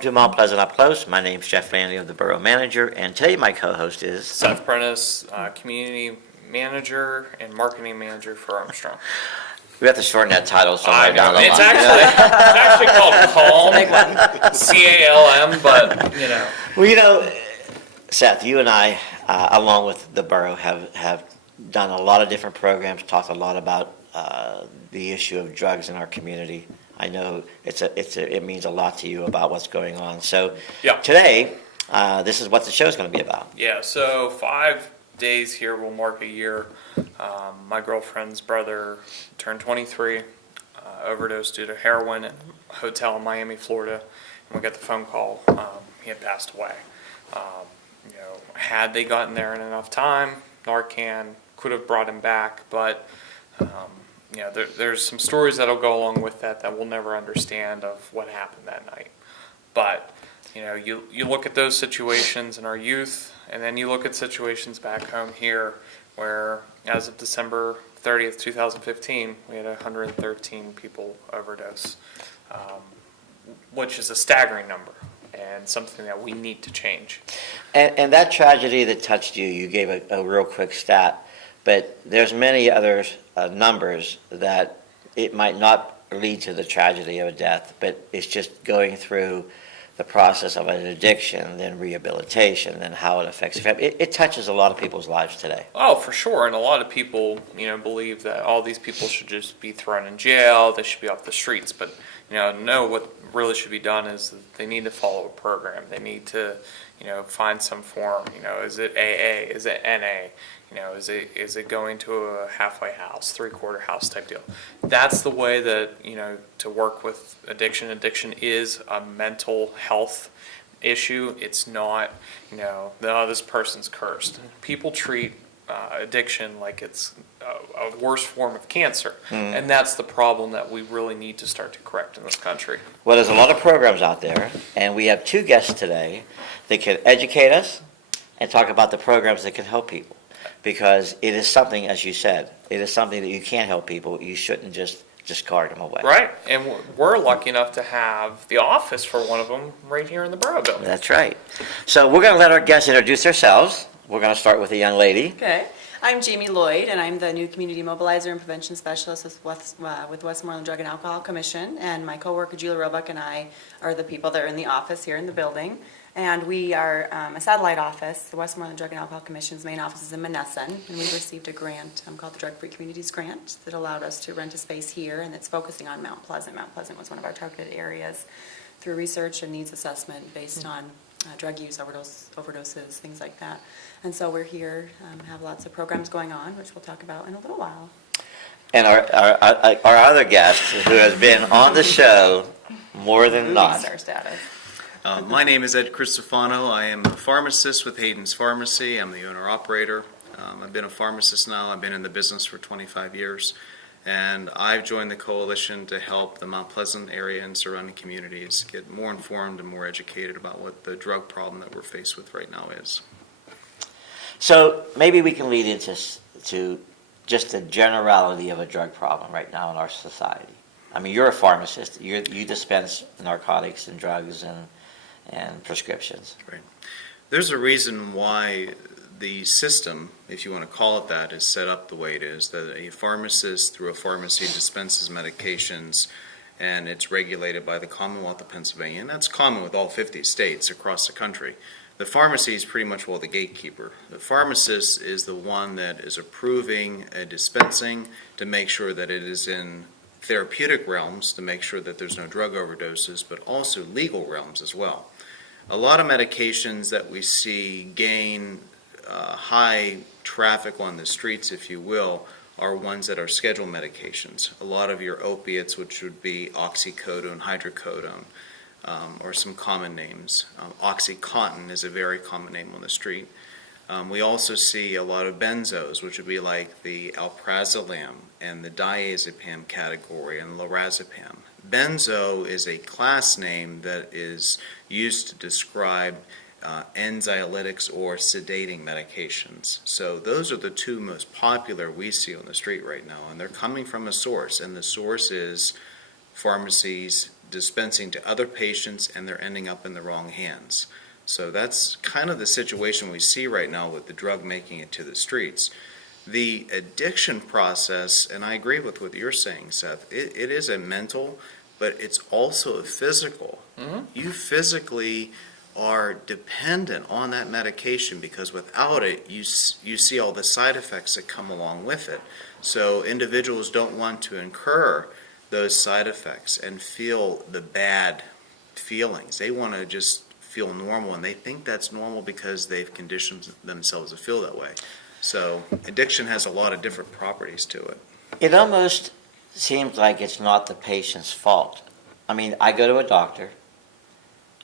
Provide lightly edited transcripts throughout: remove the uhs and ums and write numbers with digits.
welcome to Mount Pleasant Up Close. My name's Jeff Landy, I'm the Borough Manager, and today my co-host is Seth Prentice, Community Manager and Marketing Manager for Armstrong. We have to shorten that title somewhere down the line. It's actually called CALM, C-A-L-M, but you know. Well, you know, Seth, you and I, along with the borough, have done a lot of different programs, talked a lot about the issue of drugs in our community. I know it means a lot to you about what's going on. So Yeah. today, this is what the show's going to be about. Yeah, so 5 days here will mark a year. My girlfriend's brother turned 23, overdosed due to heroin at a hotel in Miami, Florida, and we got the phone call. He had passed away. Had they gotten there in enough time, Narcan could have brought him back, but there's some stories that'll go along with that we'll never understand of what happened that night. But you look at those situations in our youth, and then you look at situations back home here where, as of December 30th, 2015, we had 113 people overdose, which is a staggering number and something that we need to change. And that tragedy that touched you, you gave a real quick stat, but there's many other numbers that it might not lead to the tragedy of a death, but it's just going through the process of an addiction, then rehabilitation, then how it affects the family. It touches a lot of people's lives today. Oh, for sure. And a lot of people, believe that all these people should just be thrown in jail. They should be off the streets. But, no, what really should be done is that they need to follow a program. They need to, find some form. Is it AA? Is it NA? Is it going to a halfway house, three-quarter house type deal? That's the way that, to work with addiction. Addiction is a mental health issue. It's not, no, this person's cursed. People treat addiction like it's a worse form of cancer. And that's the problem that we really need to start to correct in this country. Well, there's a lot of programs out there, and we have two guests today that can educate us and talk about the programs that can help people. Because it is something, as you said, it is something that you can't help people. You shouldn't just discard them away. Right, and we're lucky enough to have the office for one of them right here in the Borough Building. That's right. So we're going to let our guests introduce themselves. We're going to start with a young lady. Okay. I'm Jamie Lloyd, and I'm the new Community Mobilizer and Prevention Specialist with Westmoreland Drug and Alcohol Commission. And my coworker Julie Roebuck and I are the people that are in the office here in the building. And we are a satellite office. The Westmoreland Drug and Alcohol Commission's main office is in Monessen, and we received a grant called the Drug Free Communities Grant that allowed us to rent a space here, and it's focusing on Mount Pleasant. Mount Pleasant was one of our targeted areas through research and needs assessment based on drug use, overdoses, things like that. And so we're here, have lots of programs going on, which we'll talk about in a little while. And our other guest, who has been on the show more than not. Star status. My name is Ed Cristofano. I am a pharmacist with Hayden's Pharmacy. I'm the owner-operator. I've been a pharmacist now. I've been in the business for 25 years. And I've joined the coalition to help the Mount Pleasant area and surrounding communities get more informed and more educated about what the drug problem that we're faced with right now is. So maybe we can lead into just the generality of a drug problem right now in our society. I mean, you're a pharmacist. You dispense narcotics and drugs and prescriptions. Right. There's a reason why the system, if you want to call it that, is set up the way it is, that a pharmacist through a pharmacy dispenses medications, and it's regulated by the Commonwealth of Pennsylvania, and that's common with all 50 states across the country. The pharmacy is pretty much, the gatekeeper. The pharmacist is the one that is approving a dispensing to make sure that it is in therapeutic realms, to make sure that there's no drug overdoses, but also legal realms as well. A lot of medications that we see gain high traffic on the streets, if you will, are ones that are scheduled medications. A lot of your opiates, which would be oxycodone, hydrocodone, or some common names. Oxycontin is a very common name on the street. We also see a lot of benzos, which would be like the alprazolam and the diazepam category and lorazepam. Benzo is a class name that is used to describe anxiolytics or sedating medications. So those are the two most popular we see on the street right now, and they're coming from a source, and the source is pharmacies dispensing to other patients, and they're ending up in the wrong hands. So that's kind of the situation we see right now with the drug making it to the streets. The addiction process, and I agree with what you're saying, Seth, it is a mental, but it's also a physical. You physically are dependent on that medication because without it, you see all the side effects that come along with it. So individuals don't want to incur those side effects and feel the bad feelings. They want to just feel normal, and they think that's normal because they've conditioned themselves to feel that way. So addiction has a lot of different properties to it. It almost seems like it's not the patient's fault. I mean, I go to a doctor,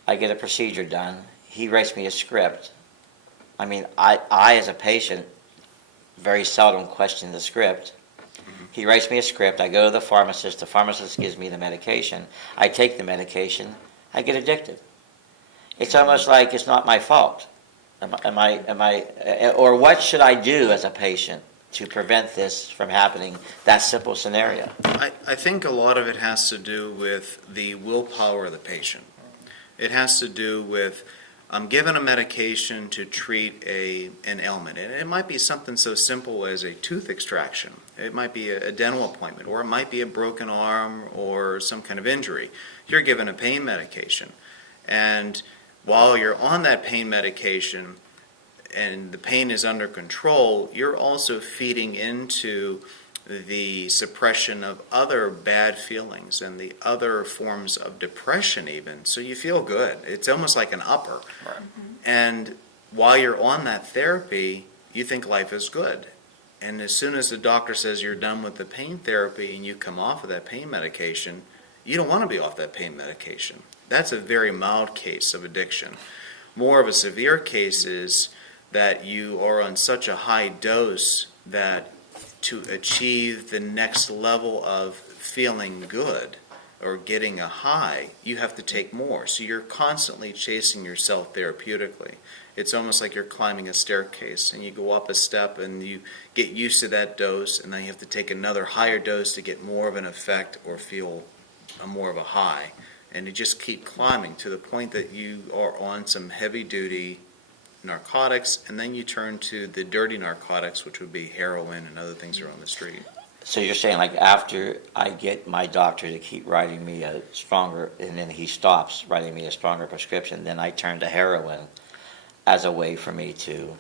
I get a procedure done, he writes me a script. I mean, I as a patient, very seldom question the script. He writes me a script, I go to the pharmacist gives me the medication, I take the medication, I get addicted. It's almost like it's not my fault. Or what should I do as a patient to prevent this from happening, that simple scenario? I think a lot of it has to do with the willpower of the patient. It has to do with, I'm given a medication to treat an ailment. And it might be something so simple as a tooth extraction. It might be a dental appointment, or it might be a broken arm or some kind of injury. You're given a pain medication. And while you're on that pain medication and the pain is under control, you're also feeding into the suppression of other bad feelings and the other forms of depression even. So you feel good. It's almost like an upper. Right. And while you're on that therapy, you think life is good. And as soon as the doctor says you're done with the pain therapy and you come off of that pain medication, you don't want to be off that pain medication. That's a very mild case of addiction. More of a severe case is that you are on such a high dose that to achieve the next level of feeling good or getting a high, you have to take more. So you're constantly chasing yourself therapeutically. It's almost like you're climbing a staircase and you go up a step and you get used to that dose, and then you have to take another higher dose to get more of an effect or feel more of a high. And you just keep climbing to the point that you are on some heavy-duty narcotics, and then you turn to the dirty narcotics, which would be heroin and other things that are on the street. So you're saying, like, after I get my doctor to keep writing me a stronger, and then he stops writing me a stronger prescription, then I turn to heroin as a way for me to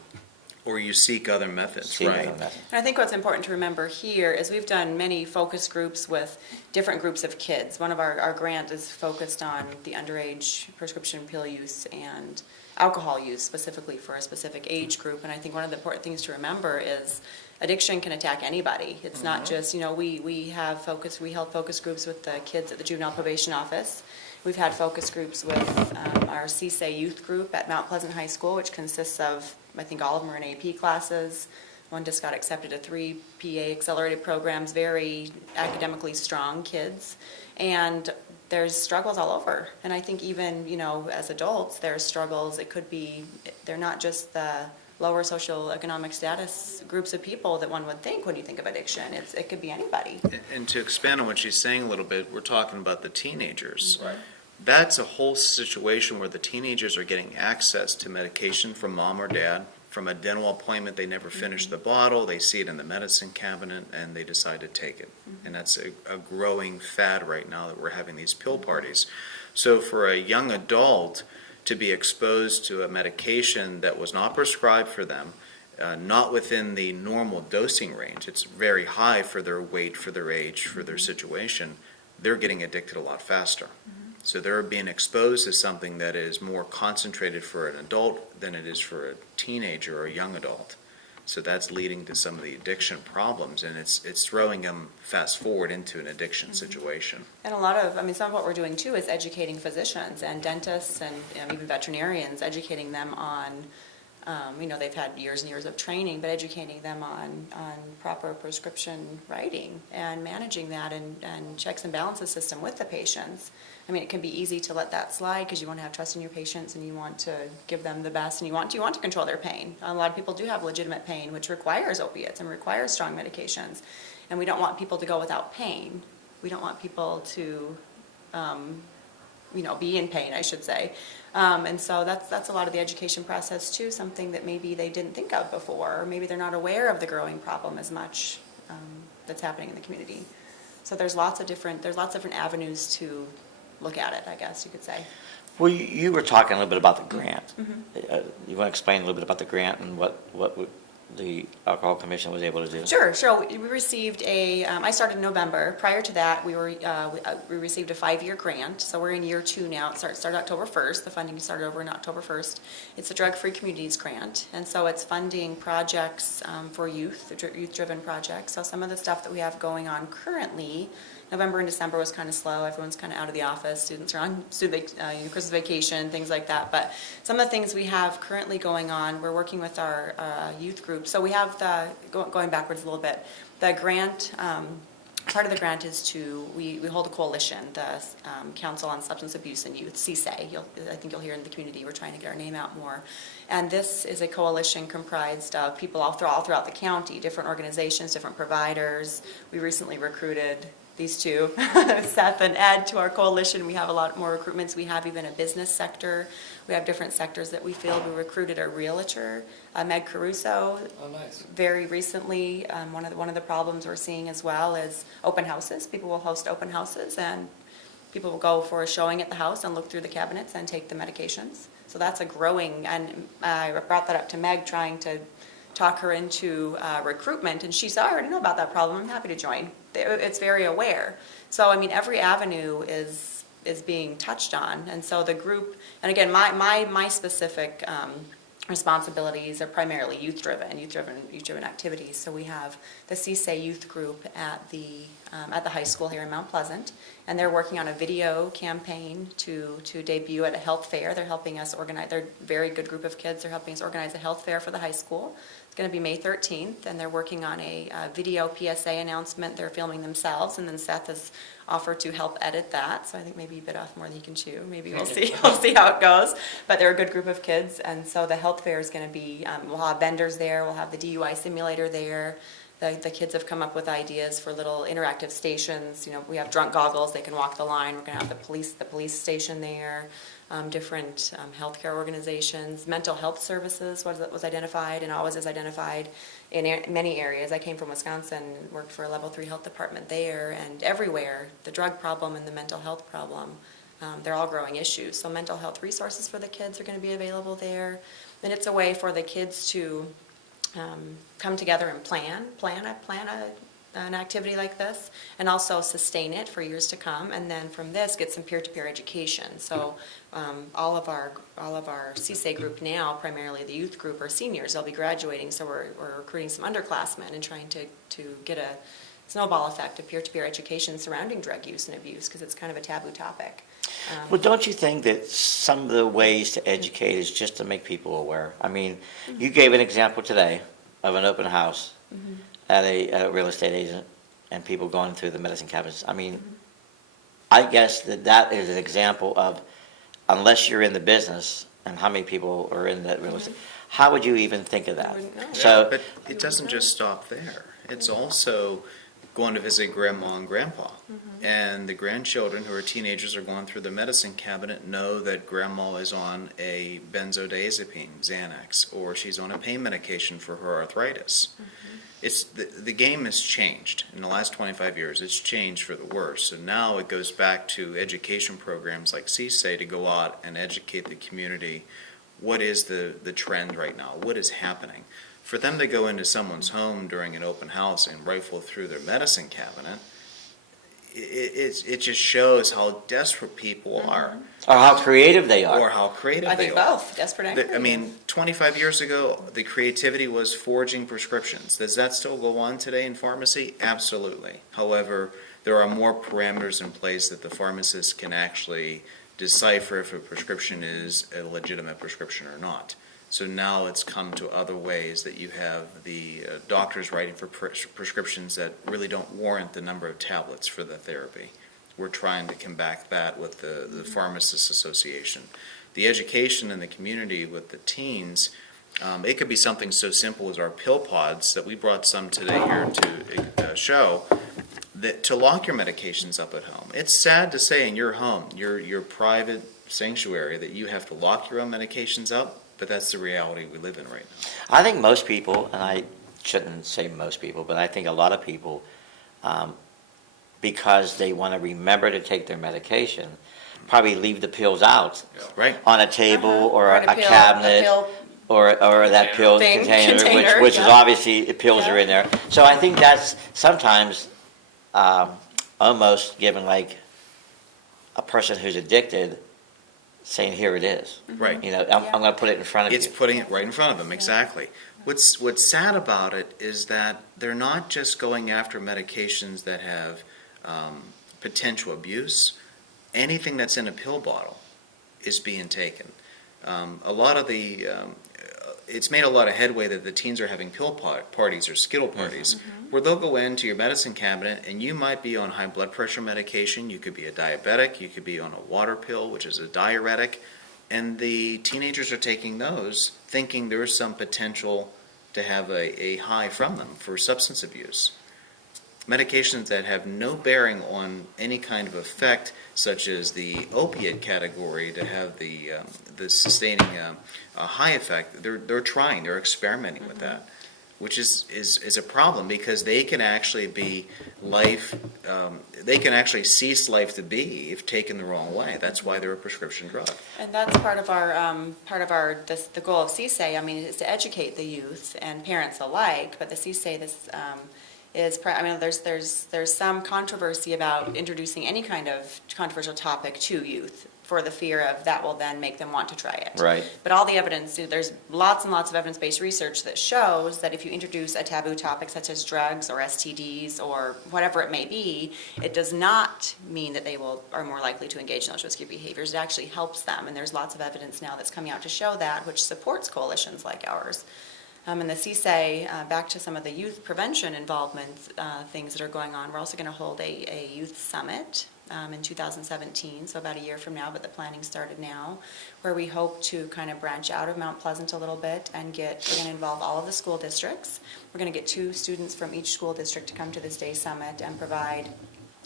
Or you seek other methods, see right? another method. And I think what's important to remember here is we've done many focus groups with different groups of kids. One of our grant is focused on the underage prescription pill use and alcohol use specifically for a specific age group. And I think one of the important things to remember is addiction can attack anybody. It's not just, we held focus groups with the kids at the Juvenile Probation Office. We've had focus groups with our CSAY youth group at Mount Pleasant High School, which consists of, I think all of them are in AP classes. One just got accepted to 3 PA accelerated programs, very academically strong kids. And there's struggles all over. And I think even, as adults, there's struggles. It could be, they're not just the lower socioeconomic status groups of people that one would think when you think of addiction. It could be anybody. And to expand on what she's saying a little bit, we're talking about the teenagers. Right. That's a whole situation where the teenagers are getting access to medication from mom or dad. From a dental appointment, they never finish the bottle, they see it in the medicine cabinet, and they decide to take it. And that's a growing fad right now that we're having these pill parties. So for a young adult to be exposed to a medication that was not prescribed for them, not within the normal dosing range, it's very high for their weight, for their age, for their situation, they're getting addicted a lot faster. So they're being exposed to something that is more concentrated for an adult than it is for a teenager or a young adult. So that's leading to some of the addiction problems, and it's throwing them fast forward into an addiction situation. And some of what we're doing too is educating physicians and dentists and even veterinarians, educating them on, they've had years and years of training, but educating them on proper prescription writing and managing that and checks and balances system with the patients. It can be easy to let that slide because you want to have trust in your patients and you want to give them the best and you want to control their pain. A lot of people do have legitimate pain, which requires opiates and requires strong medications. And we don't want people to go without pain. We don't want people to be in pain, I should say. And so that's a lot of the education process too, something that maybe they didn't think of before, or maybe they're not aware of the growing problem as much that's happening in the community. So there's lots of different avenues to look at it, I guess you could say. Well, you were talking a little bit about the grant. You want to explain a little bit about the grant and what the Alcohol Commission was able to do? Sure. We received I started in November. Prior to that, we received a 5-year grant. So we're in year 2 now. It started October 1st. The funding started over in October 1st. It's a Drug-Free Communities grant. And so it's funding projects for youth-driven projects. So some of the stuff that we have going on currently, November and December was kind of slow. Everyone's kind of out of the office. Students are on Christmas vacation, things like that. But some of the things we have currently going on, we're working with our youth group. So we have going backwards a little bit, the grant, part of the grant is we hold a coalition, the Council on Substance Abuse and Youth, CSAY. I think you'll hear in the community, we're trying to get our name out more. And this is a coalition comprised of people all throughout the county, different organizations, different providers. We recently recruited these two, Seth and Ed, to our coalition. We have a lot more recruitments. We have even a business sector. We have different sectors that we feel. We recruited a realtor, Meg Caruso. Oh, nice. Very recently, one of the problems we're seeing as well is open houses. People will host open houses, and people will go for a showing at the house and look through the cabinets and take the medications. So that's a growing, and I brought that up to Meg, trying to talk her into recruitment, and she said, I already know about that problem. I'm happy to join. It's very aware. So, I mean, every avenue is being touched on. And so the group, and again, my specific responsibilities are primarily youth-driven activities. So we have the CSAY youth group at the high school here in Mount Pleasant, and they're working on a video campaign to debut at a health fair. They're helping us organize. They're a very good group of kids. They're helping us organize a health fair for the high school. It's going to be May 13th, and they're working on a video PSA announcement. They're filming themselves, and then Seth has offered to help edit that. So I think maybe he bit off more than he can chew. Maybe we'll see. We'll see how it goes. But they're a good group of kids, and so the health fair is going to be. We'll have vendors there. We'll have the DUI simulator there. The kids have come up with ideas for little interactive stations. We have drunk goggles. They can walk the line. We're going to have the police station there. Different healthcare organizations, mental health services was identified and always is identified in many areas. I came from Wisconsin, worked for a level 3 health department there, and everywhere, the drug problem and the mental health problem, they're all growing issues. So mental health resources for the kids are going to be available there. And it's a way for the kids to come together and plan an activity like this, and also sustain it for years to come, and then from this get some peer-to-peer education. So all of our CSAY group now, primarily the youth group, are seniors. They'll be graduating, so we're recruiting some underclassmen and trying to get a snowball effect of peer-to-peer education surrounding drug use and abuse, because it's kind of a taboo topic. Well, don't you think that some of the ways to educate is just to make people aware? I mean, you gave an example today of an open house at a real estate agent and people going through the medicine cabinets. I mean, I guess that is an example of, unless you're in the business, and how many people are in that real estate, how would you even think of that? So, but it doesn't just stop there. It's also going to visit grandma and grandpa. And the grandchildren who are teenagers are going through the medicine cabinet know that grandma is on a benzodiazepine, Xanax, or she's on a pain medication for her arthritis. It's the game has changed in the last 25 years. It's changed for the worse. So now it goes back to education programs like CSAY to go out and educate the community. What is the trend right now? What is happening? For them to go into someone's home during an open house and rifle through their medicine cabinet, it just shows how desperate people are. Or how creative they are. Or how creative they are. I think both, desperate and creative. I mean, 25 years ago, the creativity was forging prescriptions. Does that still go on today in pharmacy? Absolutely. However, there are more parameters in place that the pharmacist can actually decipher if a prescription is a legitimate prescription or not. So now it's come to other ways that you have the doctors writing for prescriptions that really don't warrant the number of tablets for the therapy. We're trying to combat that with the Pharmacists Association. The education in the community with the teens, it could be something so simple as our pill pods that we brought some today here to show. to lock your medications up at home. It's sad to say in your home, your private sanctuary, that you have to lock your own medications up, but that's the reality we live in right now. I think most people, and I shouldn't say most people, but I think a lot of people, because they want to remember to take their medication, probably leave the pills out Right. on a table or Or a in a pill- cabinet. a pill or that pill Thing, container, container, which is yeah. obviously, the pills are Yeah. in there. So I think that's sometimes almost given like a person who's addicted, saying, here it is. Right. You know, I'm Yeah. going to put it in front of It's you. putting it right in front of them, exactly. What's sad about it is that they're not just going after medications that have potential abuse. Anything that's in a pill bottle is being taken. A lot of it's made a lot of headway that the teens are having pill parties or Skittle parties, where they'll go into your medicine cabinet and you might be on high blood pressure medication, you could be a diabetic, you could be on a water pill, which is a diuretic, and the teenagers are taking those thinking there is some potential to have a high from them for substance abuse. Medications that have no bearing on any kind of effect, such as the opiate category, to have the sustaining a high effect. They're experimenting with that, which is a problem because they can actually be they can actually cease life to be if taken the wrong way. That's why they're a prescription drug. And that's part of the goal of CSAY, I mean, is to educate the youth and parents alike, but the CSAY, there's some controversy about introducing any kind of controversial topic to youth for the fear of that will then make them want to try it. Right. But all the evidence, there's lots and lots of evidence-based research that shows that if you introduce a taboo topic such as drugs or STDs or whatever it may be, it does not mean that they are more likely to engage in those risky behaviors. It actually helps them, and there's lots of evidence now that's coming out to show that, which supports coalitions like ours. And the CSAY, back to some of the youth prevention involvement things that are going on, we're also going to hold a youth summit in 2017, so about a year from now, but the planning started now, where we hope to kind of branch out of Mount Pleasant a little bit and we're going to involve all of the school districts. We're going to get 2 students from each school district to come to this day summit and provide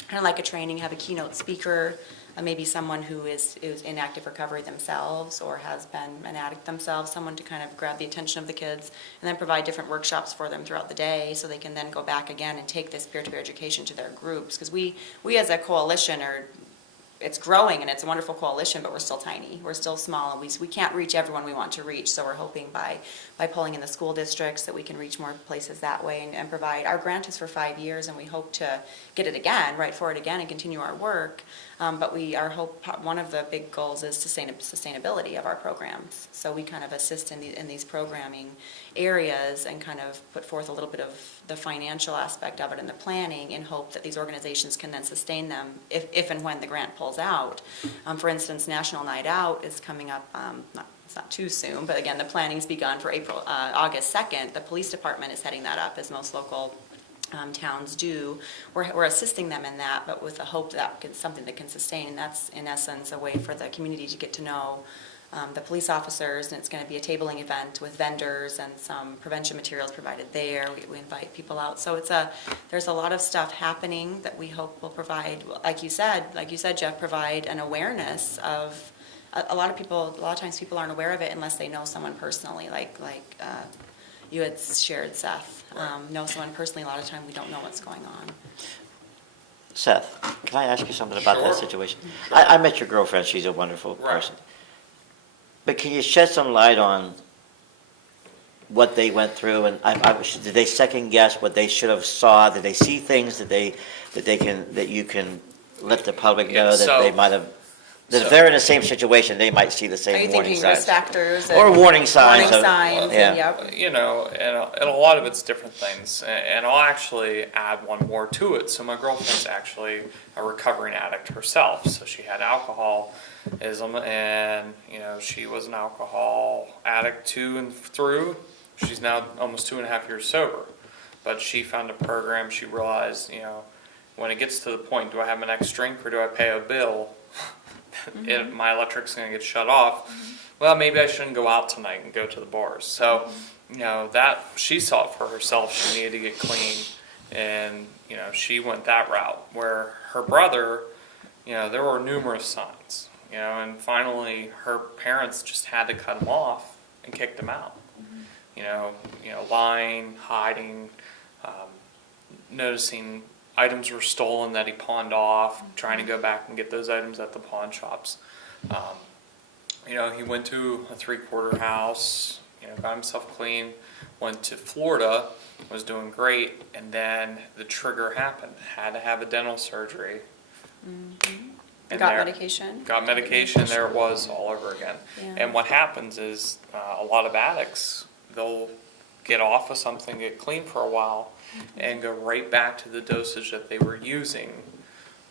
kind of like a training, have a keynote speaker, maybe someone who is in active recovery themselves or has been an addict themselves, someone to kind of grab the attention of the kids and then provide different workshops for them throughout the day so they can then go back again and take this peer-to-peer education to their groups. Because we as a coalition it's growing and it's a wonderful coalition, but we're still tiny. We're still small and we can't reach everyone we want to reach. So we're hoping by pulling in the school districts that we can reach more places that way and provide. Our grant is for 5 years and we hope to get it again, write for it again and continue our work. But one of the big goals is sustainability of our programs. So we kind of assist in these programming areas and kind of put forth a little bit of the financial aspect of it and the planning in hope that these organizations can then sustain them if and when the grant pulls out. For instance, National Night Out is coming up, it's not too soon, but again, the planning's begun for August 2nd. The police department is heading that up, as most local towns do. We're assisting them in that, but with the hope that it's something that can sustain, and that's in essence a way for the community to get to know the police officers, and it's going to be a tabling event with vendors and some prevention materials provided there. We invite people out, so there's a lot of stuff happening that we hope will provide, like you said, Jeff, provide an awareness of a lot of times people aren't aware of it unless they know someone personally, like you had shared, Seth. Know someone personally, a lot of time we don't know what's going on. Seth, can I ask you something about that Sure. situation? I met your girlfriend. She's a wonderful person. But can you shed some light on what they went through? And did they second guess what they should have saw? Did they see things that you can let the public know that they might have? That if they're in the same situation, they might see the Are same you warning thinking signs. risk factors? Or warning signs. And, yep. You know, and a lot of it's different things. And I'll actually add one more to it. So my girlfriend's actually a recovering addict herself. So she had alcoholism, and she was an alcohol addict to and through. She's now almost 2.5 years sober. But she found a program. She realized, when it gets to the point, do I have my next drink or do I pay a bill? My electric's going to get shut off. Well, maybe I shouldn't go out tonight and go to the bars. So, that she saw it for herself. She needed to get clean, And, you know, she went that route, where her brother, you know, there were numerous signs, you know, and finally her parents just had to cut him off and kicked him out. You know, lying, hiding, noticing items were stolen that he pawned off, trying to go back and get those items at the pawn shops. You know, he went to a 3-quarter house, you know, got himself clean, went to Florida, was doing great, and then the trigger happened. Had to have a dental surgery. And Got there- medication? Got medication, there it was all over again. Yeah. And what happens is a lot of addicts, they'll get off of something, get clean for a while, and go right back to the dosage that they were using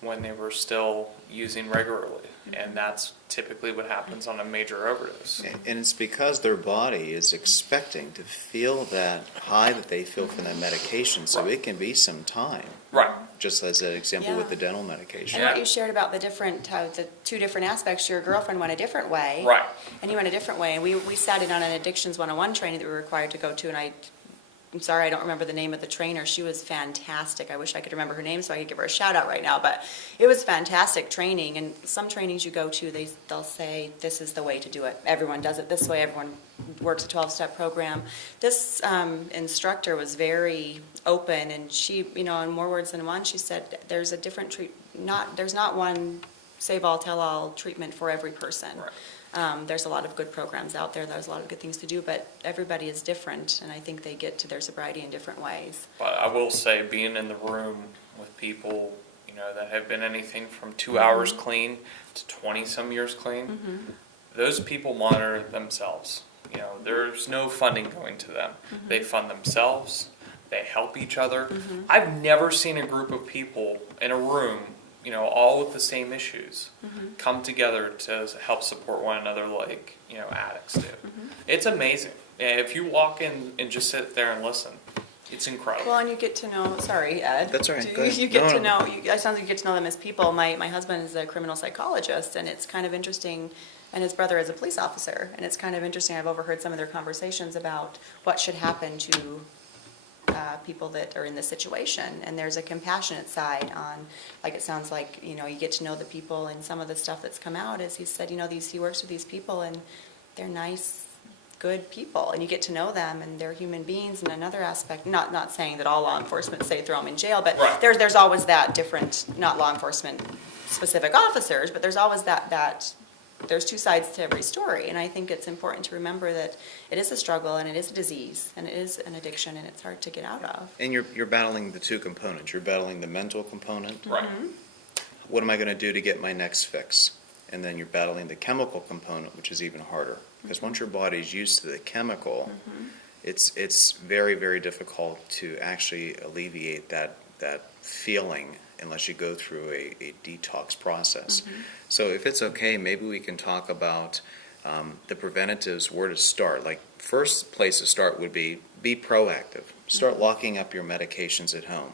when they were still using regularly. And that's typically what happens on a major overdose. And it's because their body is expecting to feel that high that they feel from that medication, so Right. it can be some time. Right. Just as an example with Yeah. the dental medication. And what you shared about the different, how the two different aspects, your girlfriend went a different way. Right. And you went a different way. And we sat in on an Addictions 101 training that we were required to go to, and I'm sorry, I don't remember the name of the trainer. She was fantastic. I wish I could remember her name so I could give her a shout out right now. But it was fantastic training. And some trainings you go to, they'll say, this is the way to do it. Everyone does it this way. Everyone works a 12-step program. This instructor was very open, and she, you know, in more words than one, she said there's a different there's not one save-all, tell-all treatment for every person. Right. There's a lot of good programs out there. There's a lot of good things to do, but everybody is different, and I think they get to their sobriety in different ways. But I will say, being in the room with people, you know, that have been anything from 2 hours clean to 20-some years clean, those people monitor themselves. You know, there's no funding going to them. They fund themselves. They help each other. I've never seen a group of people in a room, you know, all with the same issues, come together to help support one another like, you know, addicts do. It's amazing. If you walk in and just sit there and listen, it's incredible. Well, and you get to know, sorry, Ed. That's all right. Go ahead. You get No, to no. know, it sounds like you get to know them as people. My husband is a criminal psychologist, and it's kind of interesting, and his brother is a police officer, and it's kind of interesting. I've overheard some of their conversations about what should happen to people that are in this situation, and there's a compassionate side on, like, it sounds like, you know, you get to know the people, and some of the stuff that's come out is he said, you know, he works with these people, and they're nice, good people, and you get to know them, and they're human beings. And another aspect, not saying that all law enforcement say throw them in jail, but Right. there's always that different, not law enforcement specific officers, but there's always that there's two sides to every story. And I think it's important to remember that it is a struggle, and it is a disease, and it is an addiction, and it's hard to get out of. And you're battling the two components. You're battling the mental component. Right. What am I going to do to get my next fix? And then you're battling the chemical component, which is even harder. Because once your body's used to the chemical, it's very, very difficult to actually alleviate that feeling unless you go through a detox process. So if it's okay, maybe we can talk about the preventatives, where to start. Like, first place to start would be proactive. Start locking up your medications at home.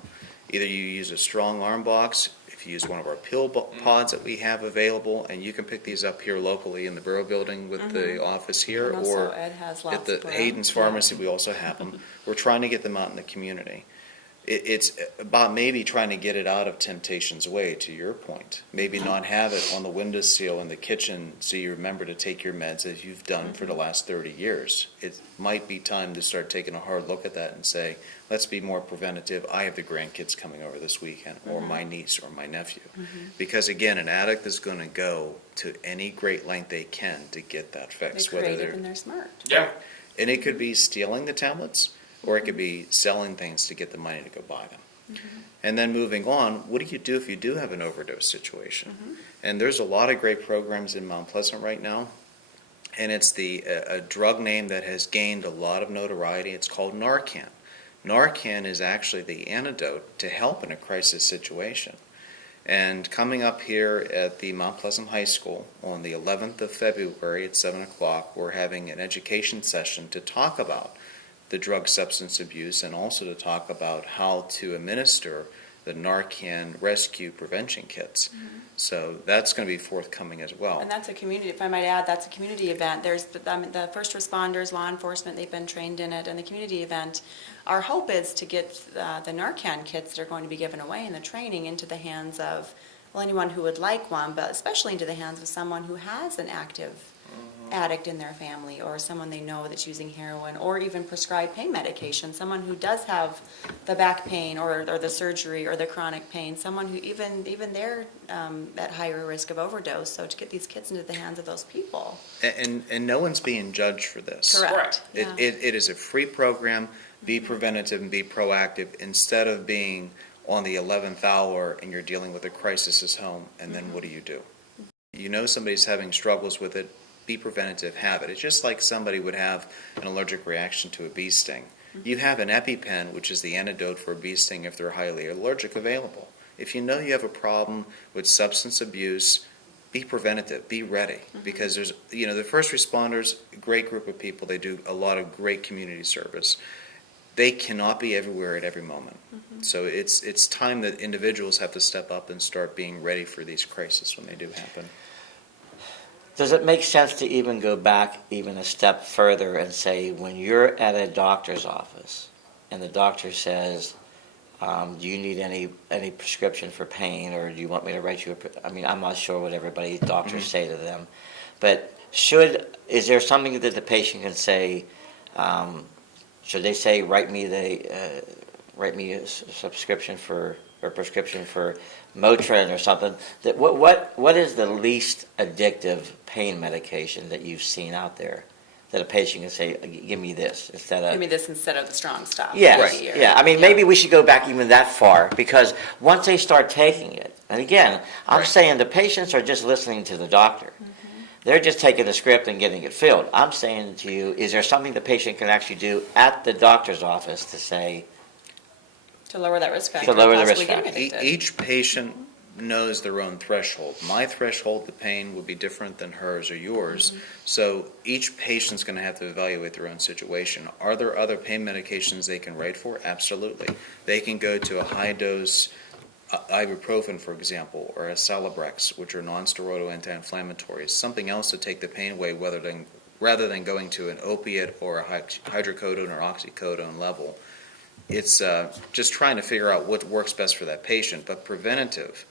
Either you use a strong arm box, if you use one of our pill pods that we have available, and you can pick these up here locally in the Borough Building with the office here, And also or Ed has at lots the for- Hayden's Pharmacy, we also have them. We're trying to get them out in the community. It's about maybe trying to get it out of temptation's way, to your point. Maybe not have it on the windowsill in the kitchen so you remember to take your meds as you've done for the last 30 years. It might be time to start taking a hard look at that and say, let's be more preventative. I have the grandkids coming over this weekend, or my niece or my nephew. Because again, an addict is going to go to any great length they can to get that fix. They're creative and they're smart. Yeah. And it could be stealing the tablets, or it could be selling things to get the money to go buy them. And then moving on, what do you do if you do have an overdose situation? And there's a lot of great programs in Mount Pleasant right now. And it's a drug name that has gained a lot of notoriety. It's called Narcan. Narcan is actually the antidote to help in a crisis situation. And coming up here at the Mount Pleasant High School on the 11th of February at 7 o'clock, we're having an education session to talk about the drug substance abuse, and also to talk about how to administer the Narcan rescue prevention kits. So that's going to be forthcoming as well. And that's a community, if I might add, that's a community event. There's the first responders, law enforcement, they've been trained in it, and the community event. Our hope is to get the Narcan kits that are going to be given away and the training into the hands of, well, anyone who would like one, but especially into the hands of someone who has an active addict in their family, or someone they know that's using heroin, or even prescribed pain medication, someone who does have the back pain or the surgery or the chronic pain, someone who even they're at higher risk of overdose. So to get these kids into the hands of those people. And no one's being judged for this. Correct. It, Yeah. it is a free program. Be preventative and be proactive instead of being on the 11th hour and you're dealing with a crisis at home, and then what do? You know somebody's having struggles with it, be preventative, have it. It's just like somebody would have an allergic reaction to a bee sting. You have an EpiPen, which is the antidote for a bee sting if they're highly allergic, available. If you know you have a problem with substance abuse, be preventative, be ready. Because there's, the first responders, a great group of people, they do a lot of great community service. They cannot be everywhere at every moment. So it's time that individuals have to step up and start being ready for these crises when they do happen. Does it make sense to even go back even a step further and say, when you're at a doctor's office and the doctor says, do you need any prescription for pain, or do you want me to write you I'm not sure what everybody doctors say to them, but is there something that the patient can say, should they say, write me a subscription for, or prescription for Motrin or something? That what is the least addictive pain medication that you've seen out there that a patient can say, give me this instead of the strong stuff. yes, Right. yeah. Maybe we should go back even that far, because once they start taking it, and again, I'm saying the patients are just listening to the doctor. They're just taking the script and getting it filled. I'm saying to you, is there something the patient can actually do at the doctor's office to say, To lower that risk factor. To lower the of risk possibly getting factor. addicted. Each patient knows their own threshold. My threshold to pain would be different than hers or yours. So each patient's going to have to evaluate their own situation. Are there other pain medications they can write for? Absolutely. They can go to a high-dose ibuprofen, for example, or a Celebrex, which are non-steroidal anti-inflammatories, something else to take the pain away rather than going to an opiate or a hydrocodone or oxycodone level. It's just trying to figure out what works best for that patient, but preventative,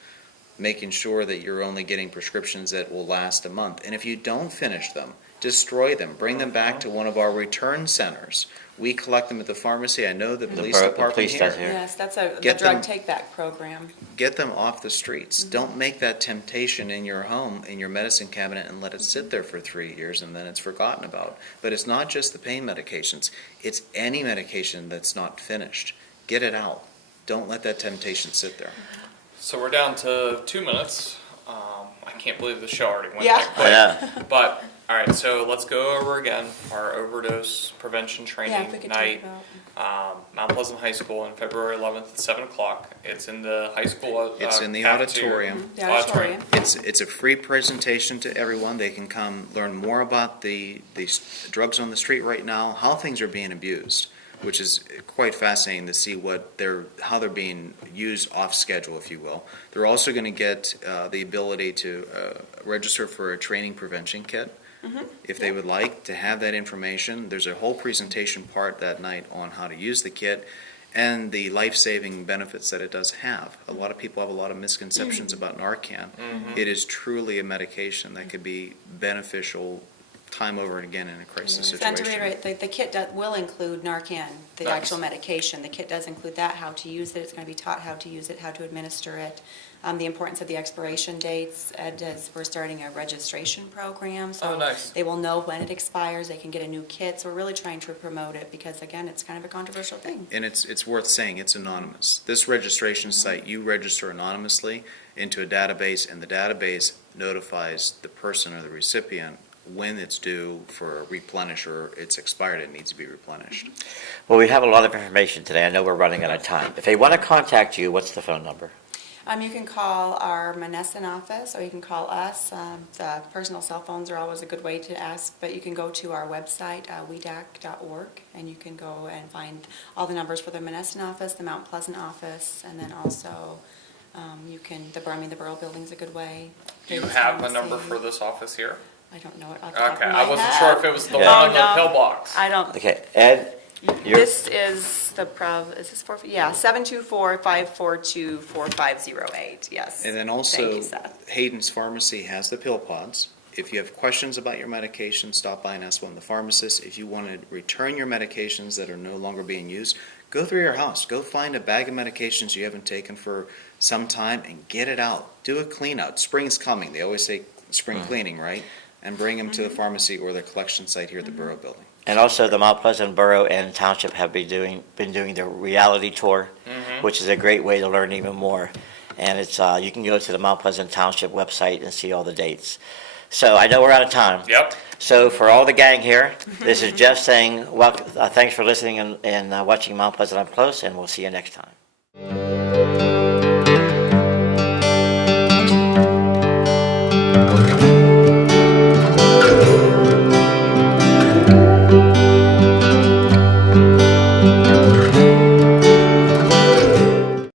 making sure that you're only getting prescriptions that will last a month. And if you don't finish them, destroy them. Bring them back to one of our return centers. We collect them at the pharmacy. I know the police department police does here. here. Yes, that's the Get drug them- take-back program. Get them off the streets. Don't make that temptation in your home, in your medicine cabinet, and let it sit there for 3 years and then it's forgotten about. But it's not just the pain medications. It's any medication that's not finished. Get it out. Don't let that temptation sit there. So we're down to 2 minutes. I can't believe the show already went Yeah. that quick. yeah, But, all right, so let's go over again our overdose prevention Yeah, if training we could night. talk about. Mount Pleasant High School on February 11th at 7 o'clock. It's in the high school It's in the cafeteria. auditorium. The auditorium. It's a free presentation to everyone. They can come learn more about the drugs on the street right now, how things are being abused, which is quite fascinating to see how they're being used off schedule, if you will. They're also going to get the ability to register for a training prevention kit. If they would like to have that information, there's a whole presentation part that night on how to use the kit and the life-saving benefits that it does have. A lot of people have a lot of misconceptions about Narcan. It is truly a medication that could be beneficial time over and again in a crisis And situation. to reiterate, the kit will include Narcan, the Nice. actual medication. The kit does include that, how to use it. It's going to be taught how to use it, how to administer it. The importance of the expiration dates, as we're starting a registration program. So Oh, nice. they will know when it expires. They can get a new kit. So we're really trying to promote it because, again, it's kind of a controversial thing. And it's worth saying it's anonymous. This registration site, you register anonymously into a database, and the database notifies the person or the recipient when it's due for a replenish or it's expired, it needs to be replenished. well, we have a lot of information today. I know we're running out of time. If they want to contact you, what's the phone number? You can call our Menneson office, or you can call us. The personal cell phones are always a good way to ask, but you can go to our website, wedac.org, and you can go and find all the numbers for the Menneson office, the Mount Pleasant office, and then also the Borough Building's a good way. Do you Davis have the Pharmacy. number for this office here? I don't know it off the top of Okay, my I wasn't head. sure if it was the Yeah. one in the No. pillbox. I don't, Okay, Ed, you're, this is is this 724-542-4508, yes. And then Thank also, you, Seth. Hayden's Pharmacy has the pill pods. If you have questions about your medication, stop by and ask one of the pharmacists. If you want to return your medications that are no longer being used, go through your house. Go find a bag of medications you haven't taken for some time and get it out. Do a clean out. Spring's coming. They always say spring cleaning, right? And bring them to the pharmacy or their collection site here at the Borough Building. and also the Mount Pleasant Borough and Township have been doing the reality tour, which is a great way to learn even more. And it's, you can go to the Mount Pleasant Township website and see all the dates. So I know we're out of time. Yep. So for all the gang here, this is Jeff saying, well, thanks for listening and watching Mount Pleasant Up Close, and we'll see you next time.